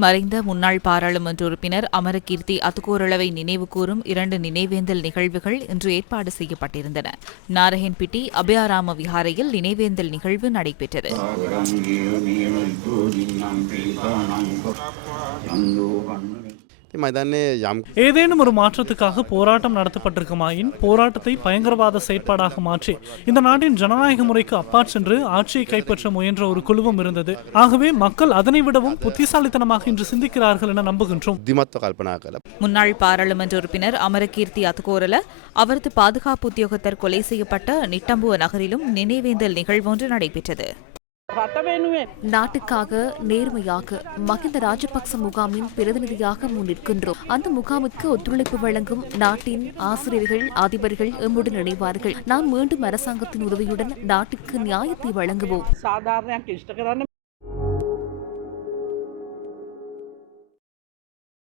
மறைந்த முன்னாள் பாராளுமன்ற உறுப்பினர் அமரகீர்த்தி அத்துக்கோரளவை நினைவுகூரும் 2 நினைவேந்தல் நிகழ்வுகள் இன்று ஏற்பாடு செய்யப்பட்டிருந்தன. நாரஹென்பிட்டி அபயாராம விஹாரையில் நினைவேந்தல் நிகழ்வு நடைபெற்றது. ஏதேனும் ஒரு மாற்றத்துக்காக போராட்டம் நடத்தப்பட்டிருக்குமாயின் போராட்டத்தை பயங்கரவாத செயற்பாடாக மாற்றி இந்த நாட்டின் ஜனநாயக முறைக்கு அப்பாற் சென்று ஆட்சியை கைப்பற்ற முயன்ற ஒரு குழுவும் இருந்தது. ஆகவே மக்கள் அதனை விடவும் புத்திசாலித்தனமாக இன்று சிந்திக்கிறார்கள் என நம்புகின்றோம். முன்னாள் பாராளுமன்ற உறுப்பினர் அமரகீர்த்தி அத்துக்கோரல அவரது பாதுகாப்பு உத்தியோகத்தர் கொலை செய்யப்பட்ட நிட்டம்புவ நகரிலும் நினைவேந்தல் நிகழ்வொன்று நடைபெற்றது. நாட்டுக்காக நேர்மையாக மஹிந்த ராஜபக்ச முகாமின் பிரதிநிதியாக முன்னிற்கின்றோம். அந்த முகாமுக்கு ஒத்துழைப்பு வழங்கும் நாட்டின் ஆசிரியர்கள், அதிபர்கள் எம்முடன் இணைவார்கள். நாம் மீண்டும் அரசாங்கத்தின் உதவியுடன் நாட்டுக்கு நியாயத்தை வழங்குவோம்.